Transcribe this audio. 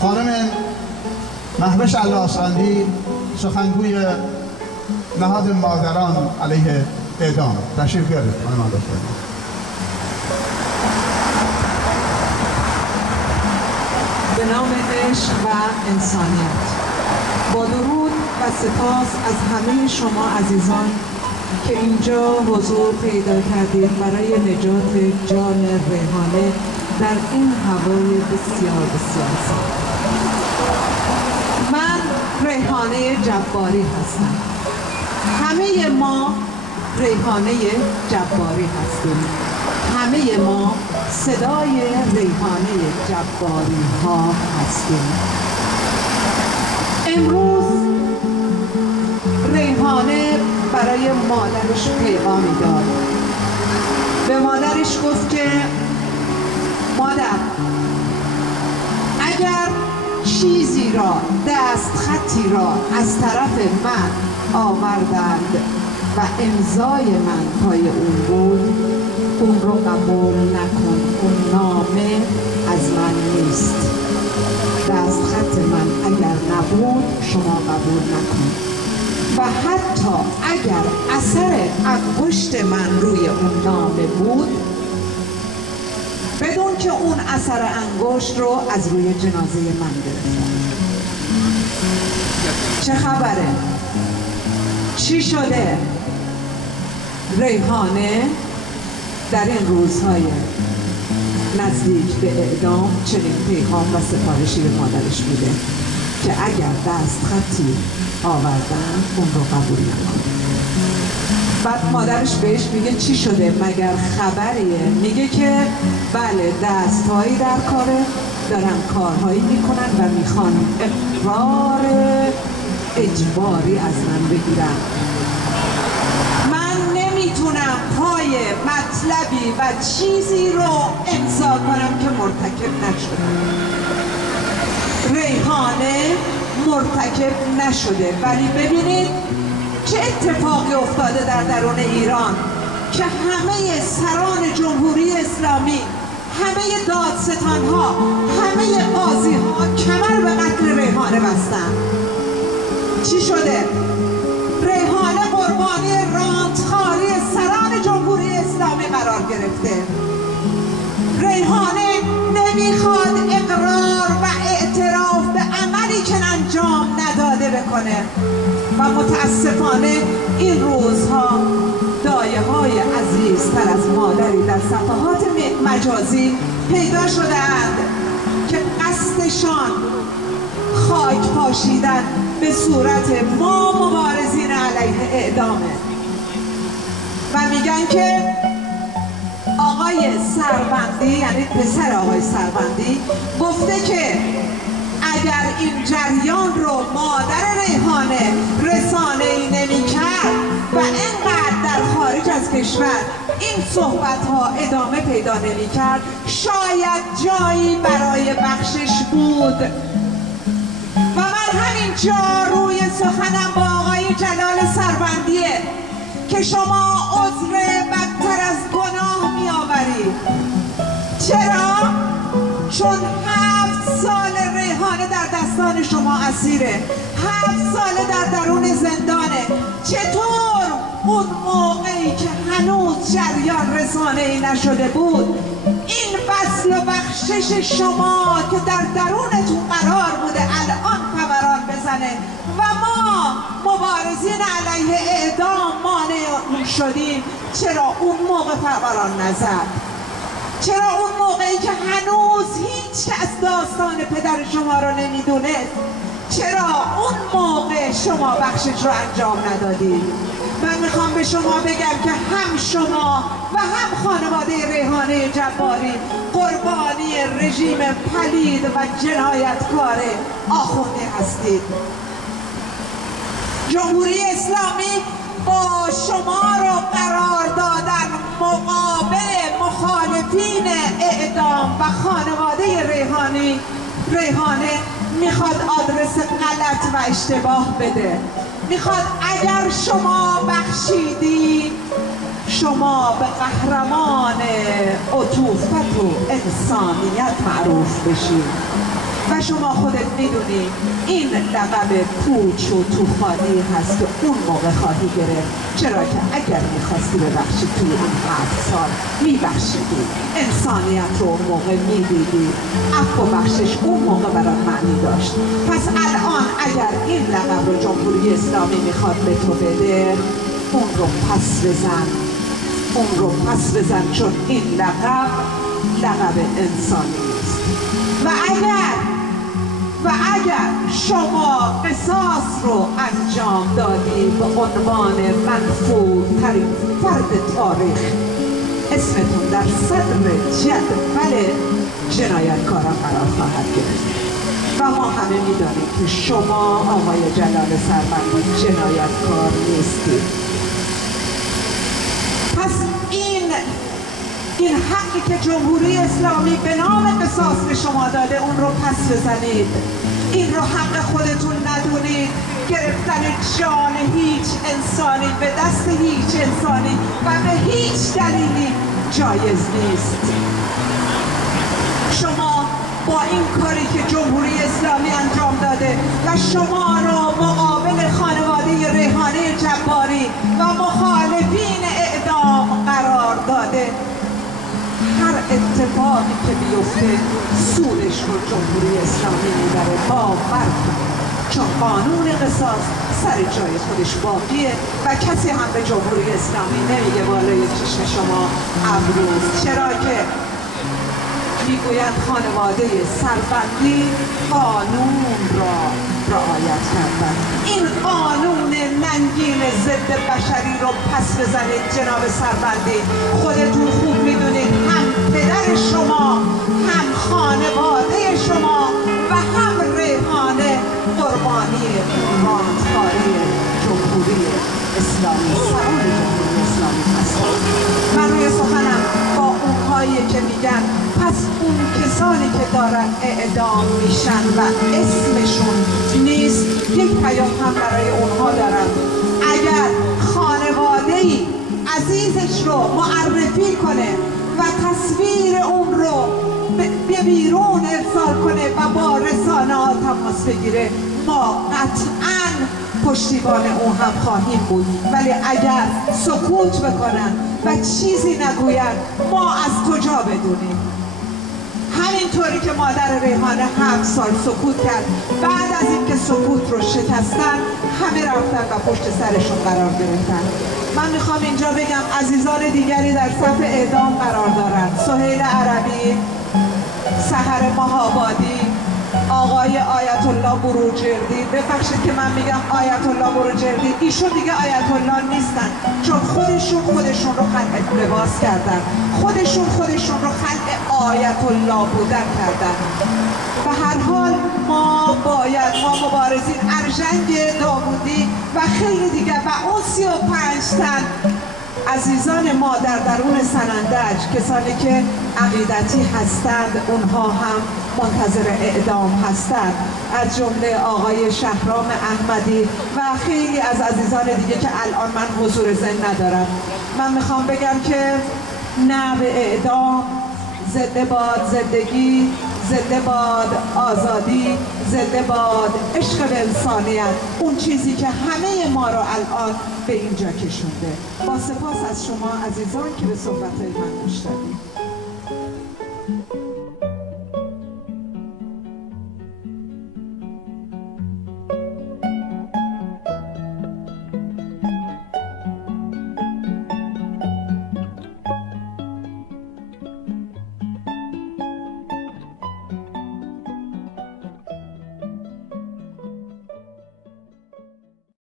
خانم مهوش الله‌اسفندی سخنگوی نهاد مادران علیه اعدام. تشریف بیارید خانم الله‌اسفندی. به نام عشق و انسانیت، با درود و سپاس از همه شما عزیزان که اینجا حضور پیدا کردید برای نجات جان ریحانه در این هوای بسیار بسیار سرد. من ریحانه جباری هستم. همه ما ریحانه جباری هستیم. همه ما صدای ریحانه جباری ها هستیم. امروز ریحانه برای مادرش پیغامی داد. به مادرش گفت که مادر، اگر چیزی را، دستخطی را از طرف من آوردند و امضای من پای اون بود، اون رو قبول نکن. اون نامه از من نیست. دستخط من اگر نبود شما قبول نکن. و حتی اگر اثر انگشت من روی اون نامه بود، بدون که اون اثر انگشت رو از روی جنازه من گرفتن. چه خبره؟ چی شده؟ ریحانه در این روزهای نزدیک به اعدام چنین پیغام و سفارشی به مادرش بوده که اگر دستخطی آوردن اون رو قبول نکن. بعد مادرش بهش میگه چی شده؟ مگر خبریه؟ میگه که بله، دستهایی در کاره، دارن کارهایی میکنن و میخوان اقرار اجباری از من بگیرن. من نمیتونم پای مطلبی و چیزی رو امضا کنم که مرتکب نشدم. ریحانه مرتکب نشده، ولی ببینید چه اتفاقی افتاده در درون ایران که همه سران جمهوری اسلامی، همه دادستانها، همه قاضی‌ها کمر به قتل ریحانه بستن. چی شده؟ ریحانه قربانی رانتخاری سران جمهوری اسلامی قرار گرفته. ریحانه نمیخواد اقرار و اعتراف به عملی که انجام نداده بکنه و متاسفانه این روزها دایه های عزیزتر از مادری در صفحات مجازی پیدا شده‌اند که قصدشان خاک پاشیدن به صورت ما مبارزین علیه اعدامه و میگن که آقای سربندی، یعنی پسر آقای سربندی، گفته که اگر این جریان رو مادر ریحانه رسانه‌ای نمی‌کرد و اینقدر در خارج از کشور این صحبت‌ها ادامه پیدا نمی‌کرد، شاید جایی برای بخشش بود. و من همینجا روی سخنم با آقای جلال سربندیه که شما عذر بدتر از گناه می‌آورید. چرا؟ چون 7 سال ریحانه در دستان شما اسیره، 7 سال در درون زندانه. چطور اون موقعی که هنوز جریان رسانه‌ای نشده بود، این وصل و بخشش شما که در درونتون قرار بوده الان فوران بزنه و ما مبارزین علیه اعدام مانع اون شدیم؟ چرا اون موقع فوران نزد؟ چرا اون موقعی که هنوز هیچ کس داستان پدر شما رو نمیدونست، چرا اون موقع شما بخشش رو انجام ندادید؟ من میخوام به شما بگم که هم شما و هم خانواده ریحانه جباری قربانی رژیم پلید و جنایتکار آخونده هستید. جمهوری اسلامی با شما رو قرار دادن مقابل مخالفین اعدام و خانواده ریحانه میخواد آدرس غلط و اشتباه بده. میخواد اگر شما بخشیدی شما به قهرمان عطوفت و انسانیت معروف بشید. و شما خودت میدونی این لقب پوچ و توخانی هست که اون موقع خواهی گرفت، چرا که اگر میخواستی ببخشی توی این 7 سال میبخشیدی، انسانیت رو اون موقع میدیدی، عفو و بخشش اون موقع برات معنی داشت. پس الان اگر این لقب رو جمهوری اسلامی میخواد به تو بده، اون رو پس بزن، اون رو پس بزن، چون این لقب انسانی است. و اگر شما قصاص رو انجام دادی به عنوان منفور ترین فرد تاریخ، اسمتون در صدر جدول جنایتکاران قرار خواهد گرفت. و ما همه میدانیم که شما آقای جلال سرمندی جنایتکار نیستید. پس این حقی که جمهوری اسلامی به نام قصاص به شما داده، اون رو پس بزنید. این رو حق خودتون ندونید. گرفتن جان هیچ انسانی به دست هیچ انسانی و به هیچ دلیلی جایز نیست. شما با این کاری که جمهوری اسلامی انجام داده و شما رو مقابل خانواده ریحانه جباری و مخالفین اعدام قرار داده، هر اتفاقی که بیفته سودش رو جمهوری اسلامی میبره. باور کنید، چون قانون قصاص سر جای خودش باقیه و کسی هم به جمهوری اسلامی نمیگه بالای چشم شما ابروز. چرا که میگویند خانواده سربندی قانون را رعایت کردن. این قانون ننگین ضد بشری رو پس بزنید جناب سربندی. خودتون خوب میدونید هم پدر شما، هم خانواده شما و هم ریحانه قربانی راندخاری جمهوری اسلامی، سران جمهوری اسلامی هستند. من روی سخنم با اونهایی که میگن پس اون کسانی که دارن اعدام میشن و اسمشون نیست، یک پیام هم برای اونها دارم. اگر خانواده‌ای عزیزش رو معرفی کنه و تصویر اون رو به بیرون ارسال کنه و با رسانه ها تماس بگیره، ما قطعاً پشتیبان اون هم خواهیم بود. ولی اگر سکوت بکنن و چیزی نگوین، ما از کجا بدونیم؟ همینطوری که مادر ریحانه 7 سال سکوت کرد، بعد از اینکه سکوت رو شکستن همه رفتن و پشت سرشون قرار گرفتن. من میخوام اینجا بگم عزیزان دیگری در صف اعدام قرار دارند. سهیل عربی، سحر ماه‌آبادی، آقای آیت الله بروجردی. ببخشید که من میگم آیت الله بروجردی، ایشون دیگه آیت الله نیستن، چون خودشون رو خلع لباس کردن، خودشون رو خلع آیت الله بودن کردن. و هر حال ما مبارزین ارژنگ داوودی و خیلی دیگه و اون 35 تن عزیزان ما در درون سنندج، کسانی که عقیدتی هستند، اونها هم منتظر اعدام هستند، از جمله آقای شهرام احمدی و خیلی از عزیزان دیگه که الان من حضور ذهن ندارم. من میخوام بگم که نه به اعدام، زنده باد زندگی، زنده باد آزادی، زنده باد عشق به انسانیت، اون چیزی که همه ما رو الان به اینجا کشونده. با سپاس از شما عزیزان که به صحبت‌های من گوش دادید.